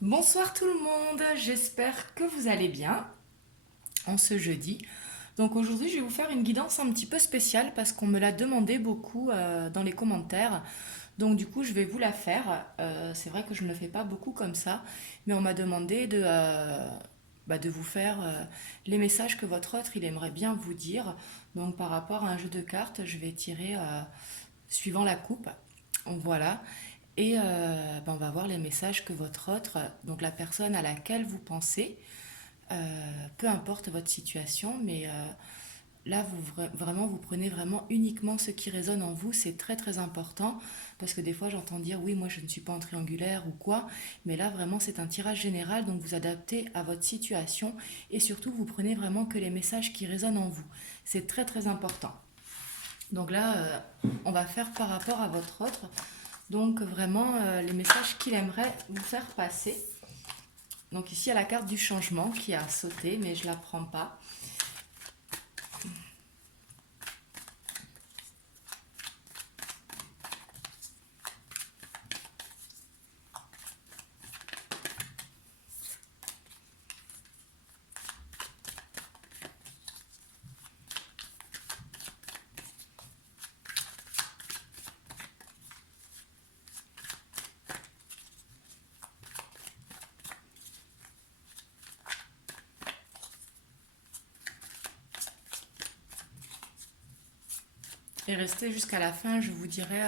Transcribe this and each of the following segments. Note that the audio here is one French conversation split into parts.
Bonsoir tout le monde, j'espère que vous allez bien en ce jeudi. Donc aujourd'hui je vais vous faire une guidance un petit peu spéciale parce qu'on me l'a demandé beaucoup dans les commentaires. Donc du coup je vais vous la faire. C'est vrai que je ne le fais pas beaucoup comme ça, mais on m'a demandé de vous faire les messages que votre autre il aimerait bien vous dire. Donc par rapport à un jeu de cartes, je vais tirer suivant la coupe. Voilà. Et on va voir les messages que votre autre, donc la personne à laquelle vous pensez, peu importe votre situation, mais là, vraiment, vous prenez vraiment uniquement ce qui résonne en vous. C'est très très important parce que des fois, j'entends dire oui, moi je ne suis pas en triangulaire ou quoi, mais là, vraiment, c'est un tirage général, donc vous adaptez à votre situation et surtout, vous prenez vraiment que les messages qui résonnent en vous. C'est très très important. Donc là, on va faire par rapport à votre autre. Donc vraiment les messages qu'il aimerait vous faire passer. Donc ici il y a la carte du changement qui a sauté, mais je ne la prends pas. Et restez jusqu'à la fin, je vous dirai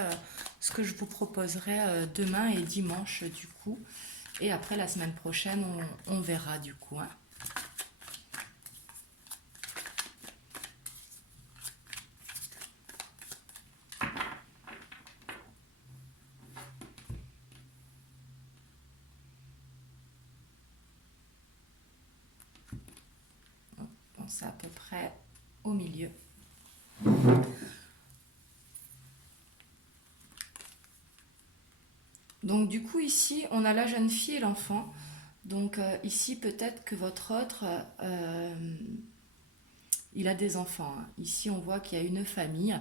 ce que je vous proposerai demain et dimanche du coup. Et après la semaine prochaine, on verra du coup, hein. Bon, c'est à peu près au milieu. Donc du coup ici, on a la jeune fille et l'enfant. Donc ici, peut-être que votre autre, il a des enfants, hein. Ici, on voit qu'il y a une famille.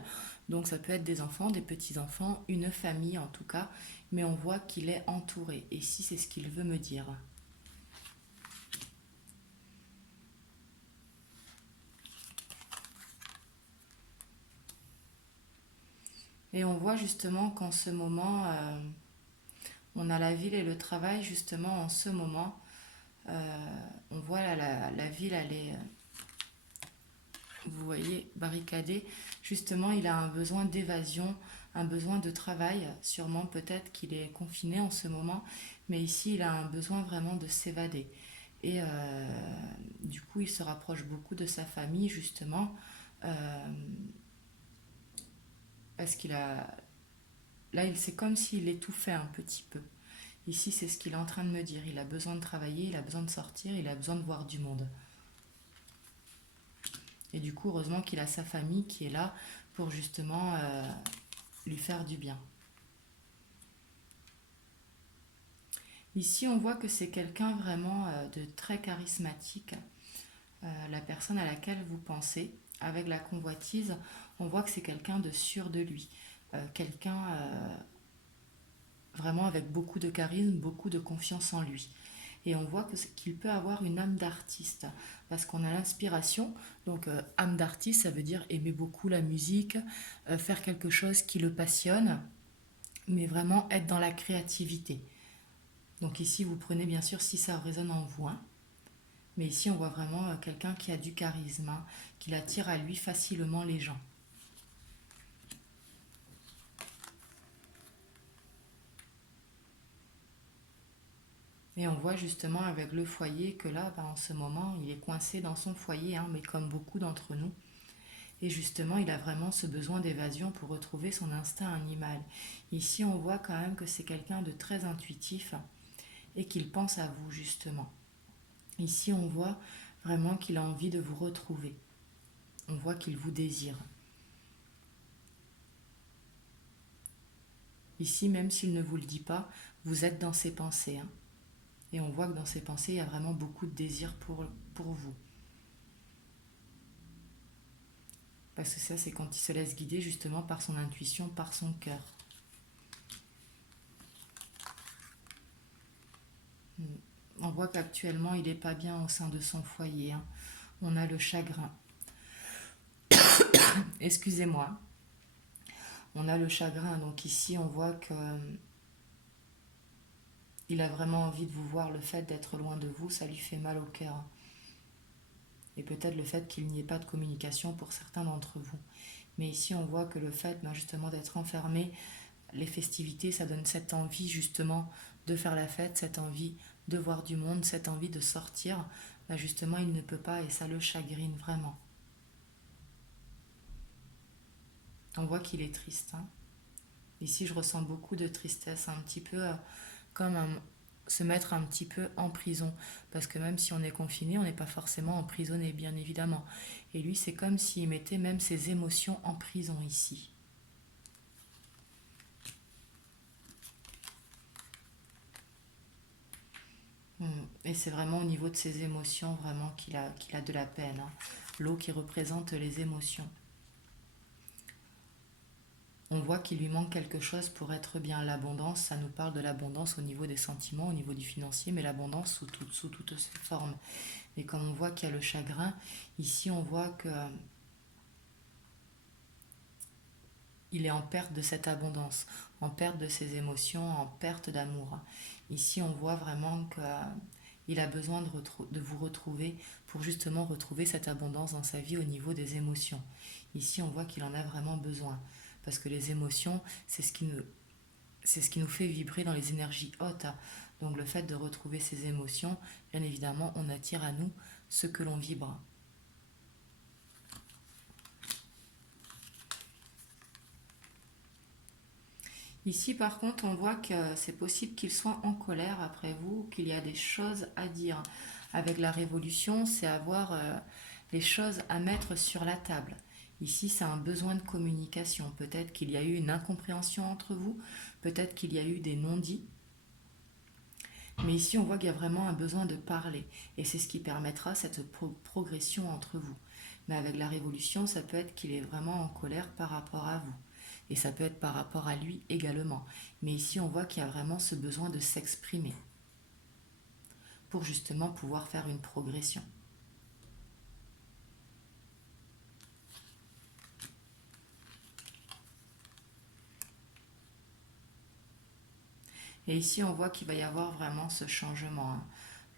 Donc ça peut être des enfants, des petits-enfants, une famille en tout cas. Mais on voit qu'il est entouré. Et ici, c'est ce qu'il veut me dire. Et on voit justement qu'en ce moment, on a la ville et le travail justement en ce moment. On voit la ville, elle est, vous voyez, barricadée. Justement, il a un besoin d'évasion, un besoin de travail. Sûrement, peut-être qu'il est confiné en ce moment, mais ici, il a un besoin vraiment de s'évader. Et du coup, il se rapproche beaucoup de sa famille, justement, euh, parce qu'il a... Là, c'est comme s'il étouffait un petit peu. Ici, c'est ce qu'il est en train de me dire. Il a besoin de travailler, il a besoin de sortir, il a besoin de voir du monde. Et du coup, heureusement qu'il a sa famille qui est là pour justement lui faire du bien. Ici, on voit que c'est quelqu'un vraiment de très charismatique, la personne à laquelle vous pensez. Avec la convoitise, on voit que c'est quelqu'un de sûr de lui, quelqu'un vraiment avec beaucoup de charisme, beaucoup de confiance en lui. Et on voit qu'il peut avoir une âme d'artiste, parce qu'on a l'inspiration. Donc âme d'artiste, ça veut dire aimer beaucoup la musique, faire quelque chose qui le passionne, mais vraiment être dans la créativité. Donc ici, vous prenez bien sûr si ça résonne en vous, hein. Mais ici, on voit vraiment quelqu'un qui a du charisme, hein, qui attire à lui facilement les gens. Et on voit justement avec le foyer que là, en ce moment, il est coincé dans son foyer, hein, mais comme beaucoup d'entre nous. Et justement, il a vraiment ce besoin d'évasion pour retrouver son instinct animal. Ici, on voit quand même que c'est quelqu'un de très intuitif et qu'il pense à vous, justement. Ici, on voit vraiment qu'il a envie de vous retrouver. On voit qu'il vous désire. Ici, même s'il ne vous le dit pas, vous êtes dans ses pensées, hein. Et on voit que dans ses pensées, il y a vraiment beaucoup de désir pour vous. Parce que ça, c'est quand il se laisse guider justement par son intuition, par son cœur. On voit qu'actuellement, il n'est pas bien au sein de son foyer, hein. On a le chagrin. Excusez-moi. On a le chagrin. Donc ici, on voit que il a vraiment envie de vous voir. Le fait d'être loin de vous, ça lui fait mal au cœur. Et peut-être le fait qu'il n'y ait pas de communication pour certains d'entre vous. Mais ici, on voit que le fait justement d'être enfermé, les festivités, ça donne cette envie justement de faire la fête, cette envie de voir du monde, cette envie de sortir. Justement, il ne peut pas et ça le chagrine vraiment. On voit qu'il est triste, hein. Ici, je ressens beaucoup de tristesse, un petit peu comme se mettre un petit peu en prison. Parce que même si on est confiné, on n'est pas forcément emprisonné, bien évidemment. Et lui, c'est comme s'il mettait même ses émotions en prison ici. Et c'est vraiment au niveau de ses émotions vraiment qu'il a de la peine, hein. L'eau qui représente les émotions. On voit qu'il lui manque quelque chose pour être bien. L'abondance, ça nous parle de l'abondance au niveau des sentiments, au niveau du financier, mais l'abondance sous toutes ses formes. Et comme on voit qu'il y a le chagrin, ici on voit que il est en perte de cette abondance, en perte de ses émotions, en perte d'amour. Ici, on voit vraiment qu'il a besoin de vous retrouver pour justement retrouver cette abondance dans sa vie au niveau des émotions. Ici, on voit qu'il en a vraiment besoin. Parce que les émotions, c'est ce qui nous fait vibrer dans les énergies hautes. Donc le fait de retrouver ces émotions, bien évidemment, on attire à nous ce que l'on vibre. Ici, par contre, on voit que c'est possible qu'il soit en colère après vous, qu'il y a des choses à dire. Avec la révolution, c'est avoir les choses à mettre sur la table. Ici, c'est un besoin de communication. Peut-être qu'il y a eu une incompréhension entre vous, peut-être qu'il y a eu des non-dits. Mais ici, on voit qu'il y a vraiment un besoin de parler. Et c'est ce qui permettra cette progression entre vous. Mais avec la révolution, ça peut être qu'il est vraiment en colère par rapport à vous. Et ça peut être par rapport à lui également. Mais ici, on voit qu'il y a vraiment ce besoin de s'exprimer pour justement pouvoir faire une progression. Et ici, on voit qu'il va y avoir vraiment ce changement, hein.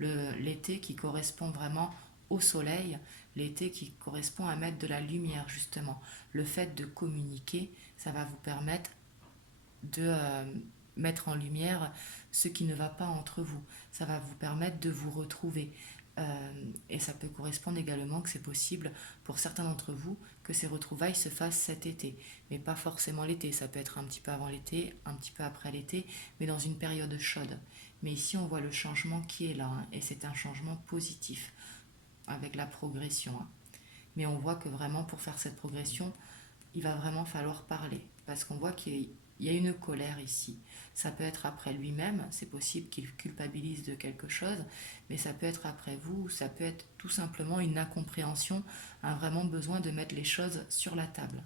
L'été qui correspond vraiment au soleil, l'été qui correspond à mettre de la lumière, justement. Le fait de communiquer, ça va vous permettre de mettre en lumière ce qui ne va pas entre vous. Ça va vous permettre de vous retrouver. Et ça peut correspondre également que c'est possible pour certains d'entre vous que ces retrouvailles se fassent cet été. Mais pas forcément l'été, ça peut être un petit peu avant l'été, un petit peu après l'été, mais dans une période chaude. Mais ici on voit le changement qui est là, hein, et c'est un changement positif avec la progression, hein. Mais on voit que vraiment pour faire cette progression, il va vraiment falloir parler. Parce qu'on voit qu'il y a une colère ici. Ça peut être après lui-même, c'est possible qu'il culpabilise de quelque chose, mais ça peut être après vous, ça peut être tout simplement une incompréhension, un vraiment besoin de mettre les choses sur la table.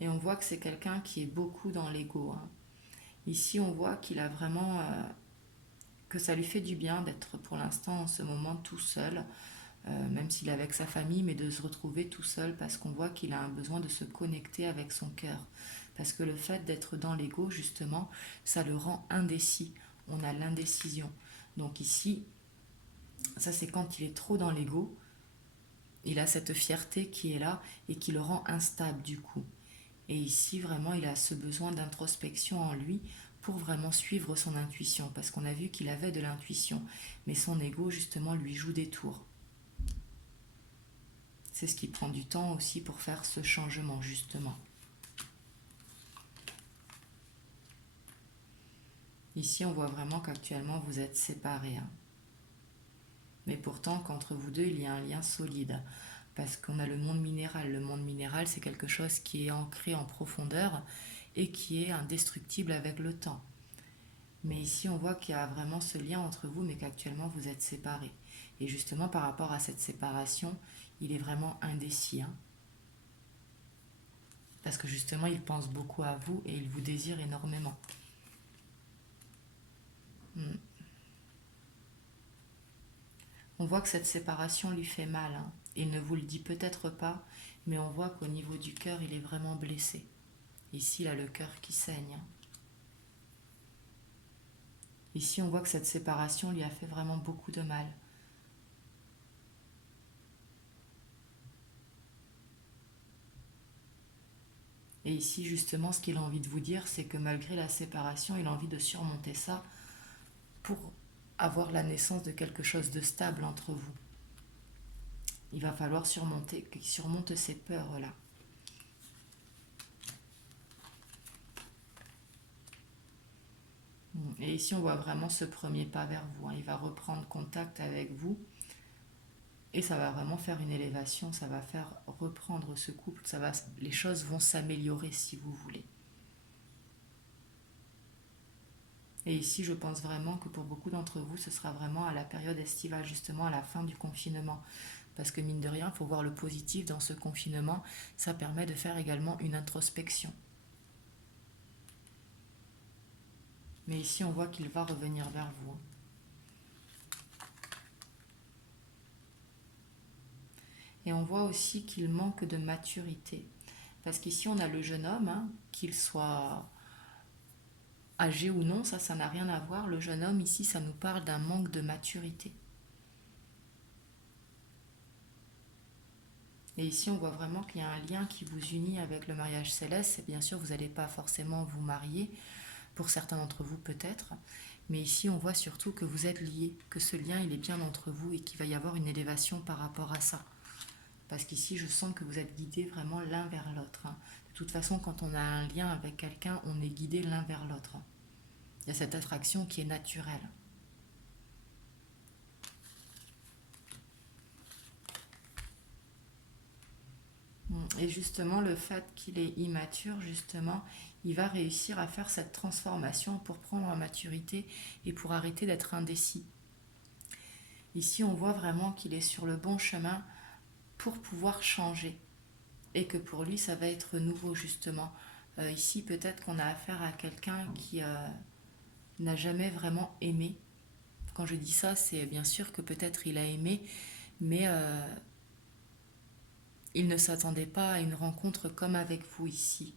Et on voit que c'est quelqu'un qui est beaucoup dans l'ego, hein. Ici, on voit qu'il a vraiment que ça lui fait du bien d'être pour l'instant en ce moment tout seul, même s'il est avec sa famille, mais de se retrouver tout seul parce qu'on voit qu'il a un besoin de se connecter avec son cœur. Parce que le fait d'être dans l'ego, justement, ça le rend indécis. On a l'indécision. Donc ici, ça c'est quand il est trop dans l'ego, il a cette fierté qui est là et qui le rend instable du coup. Et ici, vraiment, il a ce besoin d'introspection en lui pour vraiment suivre son intuition. Parce qu'on a vu qu'il avait de l'intuition, mais son ego, justement, lui joue des tours. C'est ce qui prend du temps aussi pour faire ce changement, justement. Ici, on voit vraiment qu'actuellement, vous êtes séparés, hein. Mais pourtant, qu'entre vous deux, il y a un lien solide. Parce qu'on a le monde minéral. Le monde minéral, c'est quelque chose qui est ancré en profondeur et qui est indestructible avec le temps. Mais ici, on voit qu'il y a vraiment ce lien entre vous, mais qu'actuellement, vous êtes séparés. Et justement, par rapport à cette séparation, il est vraiment indécis, hein. Parce que justement, il pense beaucoup à vous et il vous désire énormément. Hmm. On voit que cette séparation lui fait mal, hein. Il ne vous le dit peut-être pas, mais on voit qu'au niveau du cœur, il est vraiment blessé. Ici, il a le cœur qui saigne. Ici, on voit que cette séparation lui a fait vraiment beaucoup de mal. Et ici, justement, ce qu'il a envie de vous dire, c'est que malgré la séparation, il a envie de surmonter ça pour avoir la naissance de quelque chose de stable entre vous. Il va falloir surmonter, qu'il surmonte ces peurs-là. Et ici, on voit vraiment ce premier pas vers vous, hein. Il va reprendre contact avec vous et ça va vraiment faire une élévation, ça va faire reprendre ce couple, les choses vont s'améliorer si vous voulez. Et ici, je pense vraiment que pour beaucoup d'entre vous, ce sera vraiment à la période estivale, justement à la fin du confinement. Parce que mine de rien, il faut voir le positif dans ce confinement, ça permet de faire également une introspection. Mais ici, on voit qu'il va revenir vers vous. Et on voit aussi qu'il manque de maturité. Parce qu'ici, on a le jeune homme, hein, qu'il soit âgé ou non, ça n'a rien à voir. Le jeune homme, ici, ça nous parle d'un manque de maturité. Et ici, on voit vraiment qu'il y a un lien qui vous unit avec le mariage céleste. Et bien sûr, vous n'allez pas forcément vous marier, pour certains d'entre vous peut-être. Mais ici, on voit surtout que vous êtes liés, que ce lien, il est bien entre vous et qu'il va y avoir une élévation par rapport à ça. Parce qu'ici, je sens que vous êtes guidés vraiment l'un vers l'autre, hein. De toute façon, quand on a un lien avec quelqu'un, on est guidé l'un vers l'autre. Il y a cette attraction qui est naturelle. Et justement, le fait qu'il est immature, justement, il va réussir à faire cette transformation pour prendre en maturité et pour arrêter d'être indécis. Ici, on voit vraiment qu'il est sur le bon chemin pour pouvoir changer et que pour lui, ça va être nouveau, justement. Ici, peut-être qu'on a affaire à quelqu'un qui n'a jamais vraiment aimé. Quand je dis ça, c'est bien sûr que peut-être il a aimé, mais il ne s'attendait pas à une rencontre comme avec vous ici.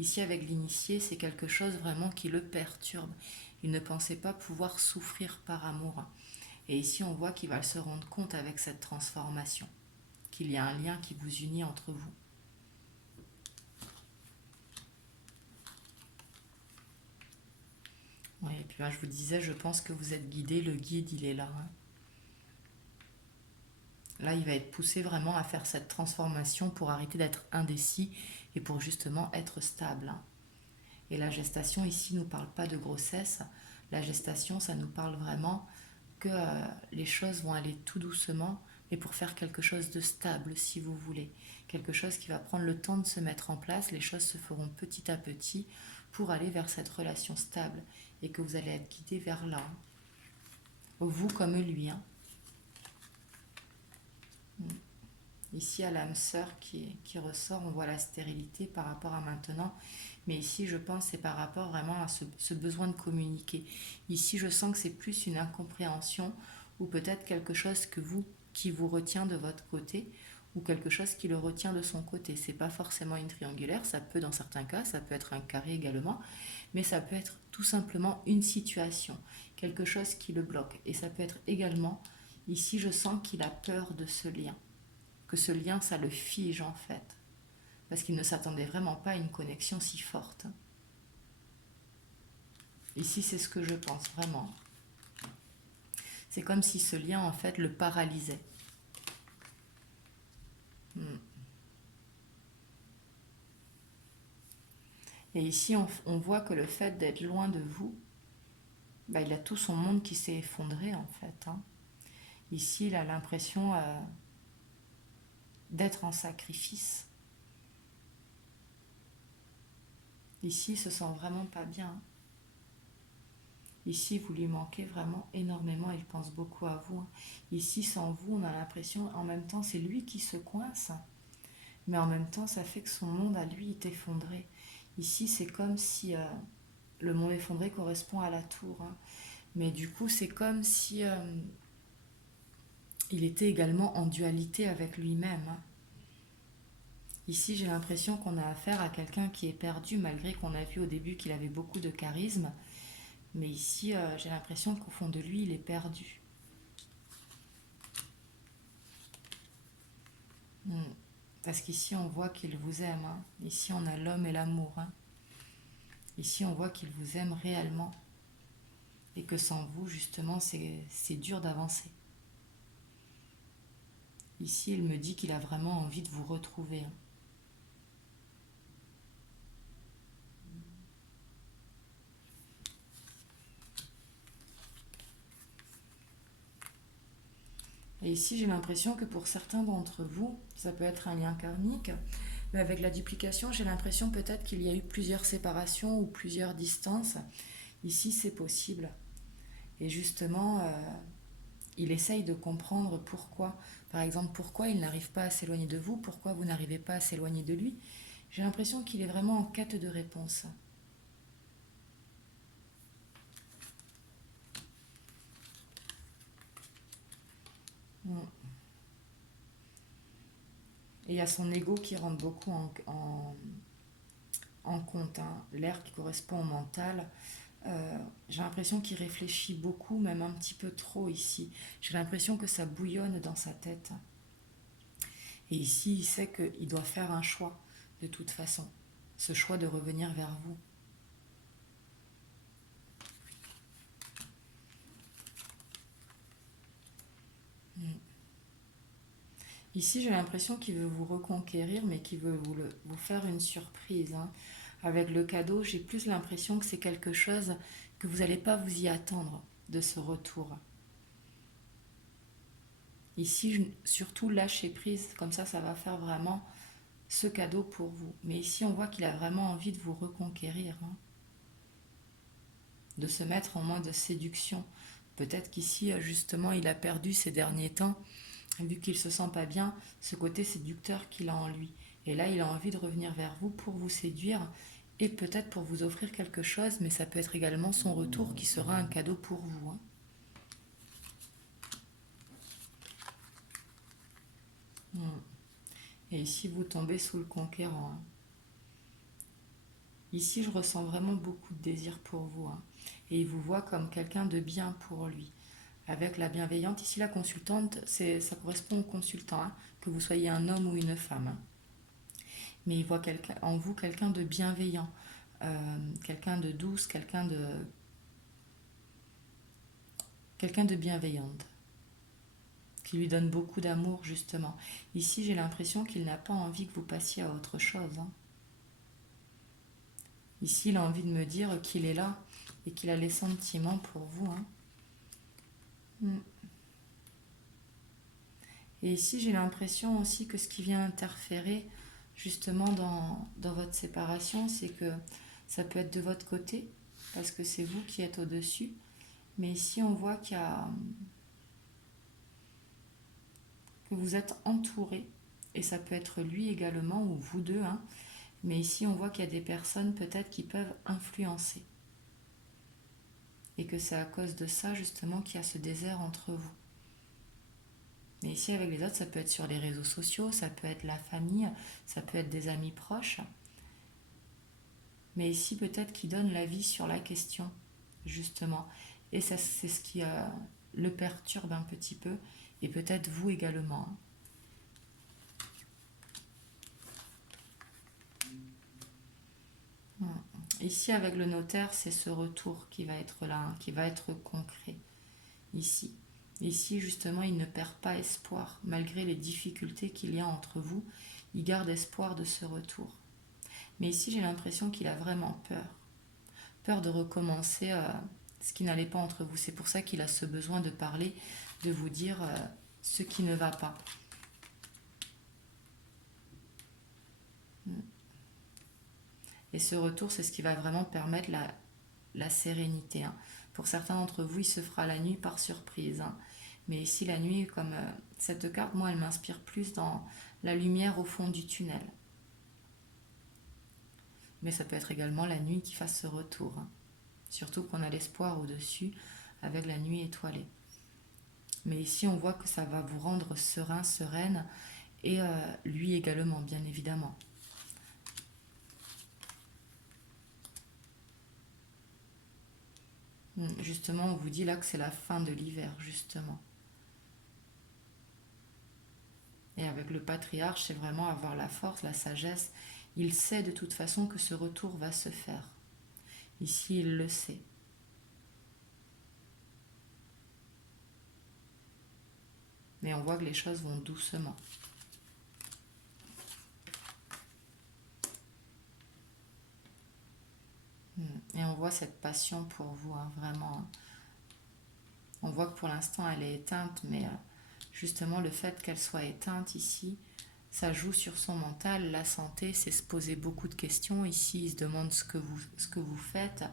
Ici, avec l'initié, c'est quelque chose vraiment qui le perturbe. Il ne pensait pas pouvoir souffrir par amour. Et ici, on voit qu'il va se rendre compte avec cette transformation, qu'il y a un lien qui vous unit entre vous. Ouais, et puis là, je vous disais, je pense que vous êtes guidé, le guide, il est là, hein. Là, il va être poussé vraiment à faire cette transformation pour arrêter d'être indécis et pour justement être stable, hein. Et la gestation ici ne nous parle pas de grossesse. La gestation, ça nous parle vraiment que les choses vont aller tout doucement, mais pour faire quelque chose de stable, si vous voulez. Quelque chose qui va prendre le temps de se mettre en place. Les choses se feront petit à petit pour aller vers cette relation stable et que vous allez être guidé vers là. Vous comme lui, hein. Ici, à l'âme sœur qui ressort, on voit la stérilité par rapport à maintenant. Mais ici, je pense que c'est par rapport vraiment à ce besoin de communiquer. Ici, je sens que c'est plus une incompréhension ou peut-être quelque chose qui vous retient de votre côté ou quelque chose qui le retient de son côté. C'est pas forcément une triangulaire, ça peut dans certains cas, ça peut être un carré également, mais ça peut être tout simplement une situation, quelque chose qui le bloque. Et ça peut être également, ici, je sens qu'il a peur de ce lien, que ce lien, ça le fige en fait, parce qu'il ne s'attendait vraiment pas à une connexion si forte. Ici, c'est ce que je pense vraiment. C'est comme si ce lien, en fait, le paralysait. Et ici, on voit que le fait d'être loin de vous, bah, il a tout son monde qui s'est effondré, en fait, hein. Ici, il a l'impression d'être en sacrifice. Ici, il se sent vraiment pas bien. Ici, vous lui manquez vraiment énormément, il pense beaucoup à vous. Ici, sans vous, on a l'impression, en même temps, c'est lui qui se coince, Mais en même temps, ça fait que son monde à lui est effondré. Ici, c'est comme si le monde effondré correspond à la tour, hein. Mais du coup, c'est comme si il était également en dualité avec lui-même, hein. Ici, j'ai l'impression qu'on a affaire à quelqu'un qui est perdu, malgré qu'on a vu au début qu'il avait beaucoup de charisme. Mais ici, j'ai l'impression qu'au fond de lui, il est perdu. Hmm. Parce qu'ici, on voit qu'il vous aime, hein. Ici, on a l'homme et l'amour, hein. Ici, on voit qu'il vous aime réellement. Et que sans vous, justement, c'est dur d'avancer. Ici, il me dit qu'il a vraiment envie de vous retrouver, hein. Et ici, j'ai l'impression que pour certains d'entre vous, ça peut être un lien karmique, mais avec la duplication, j'ai l'impression peut-être qu'il y a eu plusieurs séparations ou plusieurs distances. Ici, c'est possible. Et justement, il essaye de comprendre pourquoi. Par exemple, pourquoi il n'arrive pas à s'éloigner de vous, pourquoi vous n'arrivez pas à s'éloigner de lui. J'ai l'impression qu'il est vraiment en quête de réponse. Mm. Et il y a son ego qui rentre beaucoup en compte, hein. L'air qui correspond au mental. J'ai l'impression qu'il réfléchit beaucoup, même un petit peu trop ici. J'ai l'impression que ça bouillonne dans sa tête. Et ici, il sait qu'il doit faire un choix, de toute façon. Ce choix de revenir vers vous. Mm. Ici, j'ai l'impression qu'il veut vous reconquérir, mais qu'il veut vous faire une surprise, hein. Avec le cadeau, j'ai plus l'impression que c'est quelque chose que vous n'allez pas vous y attendre de ce retour. Ici, surtout lâcher prise, comme ça va faire vraiment ce cadeau pour vous. Mais ici, on voit qu'il a vraiment envie de vous reconquérir, hein, de se mettre en mode séduction. Peut-être qu'ici, justement, il a perdu ces derniers temps, vu qu'il se sent pas bien, ce côté séducteur qu'il a en lui. Et là, il a envie de revenir vers vous pour vous séduire et peut-être pour vous offrir quelque chose, mais ça peut être également son retour qui sera un cadeau pour vous, hein. Mm. Et ici, vous tombez sous le conquérant, hein. Ici, je ressens vraiment beaucoup de désir pour vous, hein. Et il vous voit comme quelqu'un de bien pour lui. Avec la bienveillante, ici la consultante, ça correspond au consultant, hein, que vous soyez un homme ou une femme, hein. Mais il voit en vous quelqu'un de bienveillant, quelqu'un de douce, quelqu'un de bienveillante, qui lui donne beaucoup d'amour justement. Ici, j'ai l'impression qu'il n'a pas envie que vous passiez à autre chose, hein. Ici, il a envie de me dire qu'il est là et qu'il a les sentiments pour vous, hein. Mm. Et ici, j'ai l'impression aussi que ce qui vient interférer justement dans votre séparation, c'est que ça peut être de votre côté, parce que c'est vous qui êtes au-dessus. Mais ici, on voit que vous êtes entouré, et ça peut être lui également, ou vous deux, hein. Mais ici, on voit qu'il y a des personnes peut-être qui peuvent influencer. Et que c'est à cause de ça, justement, qu'il y a ce désert entre vous. Mais ici, avec les autres, ça peut être sur les réseaux sociaux, ça peut être la famille, ça peut être des amis proches. Mais ici, peut-être qu'il donne l'avis sur la question, justement. Et ça, c'est ce qui le perturbe un petit peu. Et peut-être vous également, hein. Ici, avec le notaire, c'est ce retour qui va être là, hein, qui va être concret. Ici. Ici, justement, il ne perd pas espoir. Malgré les difficultés qu'il y a entre vous, il garde espoir de ce retour. Mais ici, j'ai l'impression qu'il a vraiment peur. Peur de recommencer ce qui n'allait pas entre vous. C'est pour ça qu'il a ce besoin de parler, de vous dire ce qui ne va pas. Et ce retour, c'est ce qui va vraiment permettre la sérénité, hein. Pour certains d'entre vous, il se fera la nuit par surprise, hein. Mais ici, la nuit, comme cette carte, moi, elle m'inspire plus la lumière au fond du tunnel. Mais ça peut être également la nuit qui fasse ce retour, hein. Surtout qu'on a l'espoir au-dessus avec la nuit étoilée. Mais ici, on voit que ça va vous rendre serein, sereine, et lui également, bien évidemment. Justement, on vous dit là que c'est la fin de l'hiver, justement. Et avec le patriarche, c'est vraiment avoir la force, la sagesse. Il sait de toute façon que ce retour va se faire. Ici, il le sait. Mais on voit que les choses vont doucement. Et on voit cette passion pour vous, hein, vraiment, hein. On voit que pour l'instant, elle est éteinte, mais justement, le fait qu'elle soit éteinte ici, ça joue sur son mental. La santé, c'est se poser beaucoup de questions. Ici, il se demande ce que vous faites.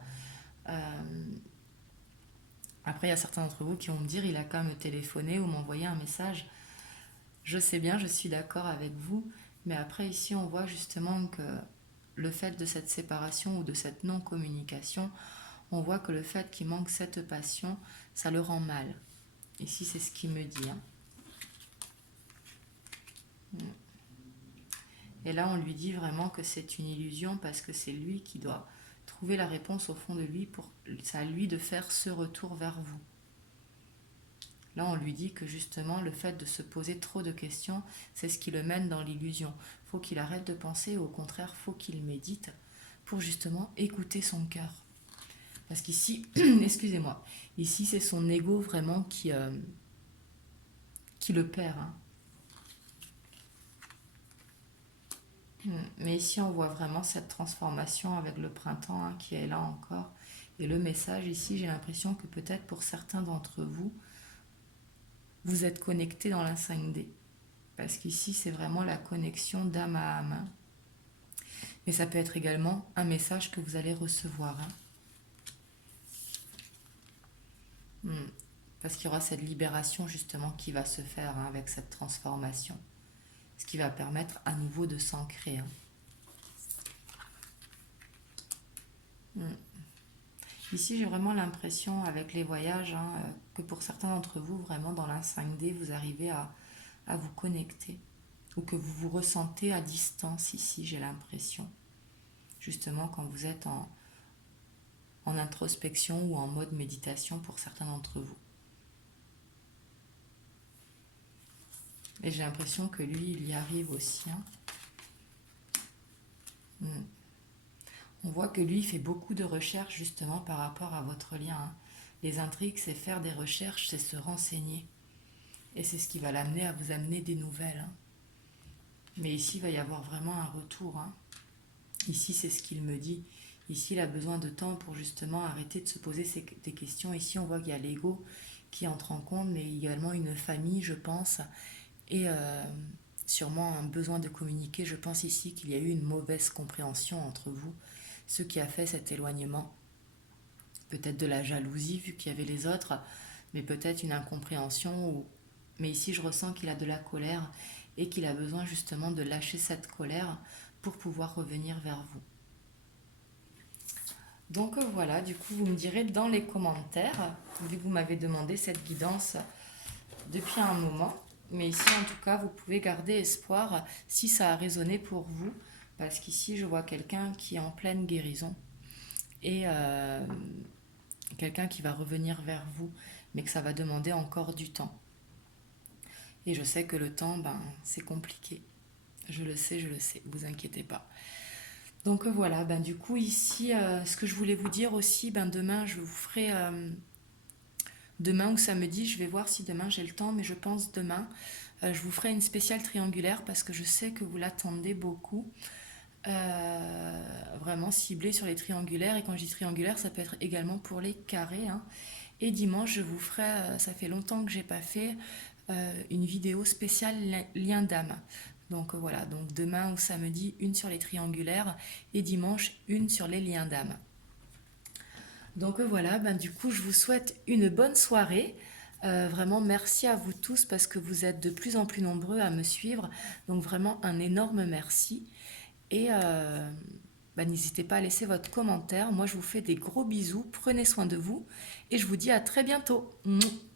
Après, il y a certains d'entre vous qui vont me dire, il a qu'à me téléphoner ou m'envoyer un message. Je sais bien, je suis d'accord avec vous. Mais après, ici, on voit justement que le fait de cette séparation ou de cette non-communication, on voit que le fait qu'il manque cette passion, ça le rend mal. Ici, c'est ce qu'il me dit, hein. Et là, on lui dit vraiment que c'est une illusion parce que c'est lui qui doit trouver la réponse au fond de lui pour c'est à lui de faire ce retour vers vous. Là, on lui dit que justement, le fait de se poser trop de questions, c'est ce qui le mène dans l'illusion. Il faut qu'il arrête de penser, au contraire, il faut qu'il médite pour justement écouter son cœur. Parce qu'ici, excusez-moi, ici c'est son ego vraiment qui le perd, hein. Mais ici, on voit vraiment cette transformation avec le printemps, hein, qui est là encore. Et le message ici, j'ai l'impression que peut-être pour certains d'entre vous, vous êtes connectés dans la 5D. Parce qu'ici, c'est vraiment la connexion d'âme à âme, hein. Mais ça peut être également un message que vous allez recevoir, hein. Parce qu'il y aura cette libération justement qui va se faire, hein, avec cette transformation. Ce qui va permettre à nouveau de s'ancrer, hein. Ici, j'ai vraiment l'impression, avec les voyages, hein, que pour certains d'entre vous, vraiment dans la 5D, vous arrivez à vous connecter. Ou que vous vous ressentez à distance ici, j'ai l'impression. Justement, quand vous êtes en introspection ou en mode méditation pour certains d'entre vous. Et j'ai l'impression que lui, il y arrive aussi, hein. On voit que lui, il fait beaucoup de recherches justement par rapport à votre lien, hein. Les intrigues, c'est faire des recherches, c'est se renseigner. Et c'est ce qui va l'amener à vous amener des nouvelles, hein. Mais ici, il va y avoir vraiment un retour, hein. Ici, c'est ce qu'il me dit. Ici, il a besoin de temps pour justement arrêter de se poser des questions. Ici, on voit qu'il y a l'ego qui entre en compte, mais également une famille, je pense. Et sûrement un besoin de communiquer. Je pense ici qu'il y a eu une mauvaise compréhension entre vous, ce qui a fait cet éloignement. Peut-être de la jalousie vu qu'il y avait les autres, mais peut-être une incompréhension. Mais ici, je ressens qu'il a de la colère et qu'il a besoin justement de lâcher cette colère pour pouvoir revenir vers vous. Donc voilà, du coup, vous me direz dans les commentaires, vu que vous m'avez demandé cette guidance depuis un moment. Mais ici, en tout cas, vous pouvez garder espoir si ça a résonné pour vous. Parce qu'ici, je vois quelqu'un qui est en pleine guérison. Et quelqu'un qui va revenir vers vous. Mais que ça va demander encore du temps. Et je sais que le temps, c'est compliqué. Je le sais, vous inquiétez pas. Donc voilà, du coup ici, ce que je voulais vous dire aussi, demain je vous ferai... demain ou samedi, je vais voir si demain j'ai le temps, mais je pense demain, je vous ferai une spéciale triangulaire parce que je sais que vous l'attendez beaucoup. Vraiment ciblée sur les triangulaires, et quand je dis triangulaire, ça peut être également pour les carrés, hein. Et dimanche, je vous ferai, ça fait longtemps que j'ai pas fait, une vidéo spéciale lien d'âme. Donc voilà, donc demain ou samedi, une sur les triangulaires et dimanche, une sur les liens d'âme. Donc voilà, du coup, je vous souhaite une bonne soirée. Vraiment, merci à vous tous parce que vous êtes de plus en plus nombreux à me suivre. Donc vraiment un énorme merci. Et bah, n'hésitez pas à laisser votre commentaire. Moi, je vous fais des gros bisous. Prenez soin de vous et je vous dis à très bientôt. Mouah.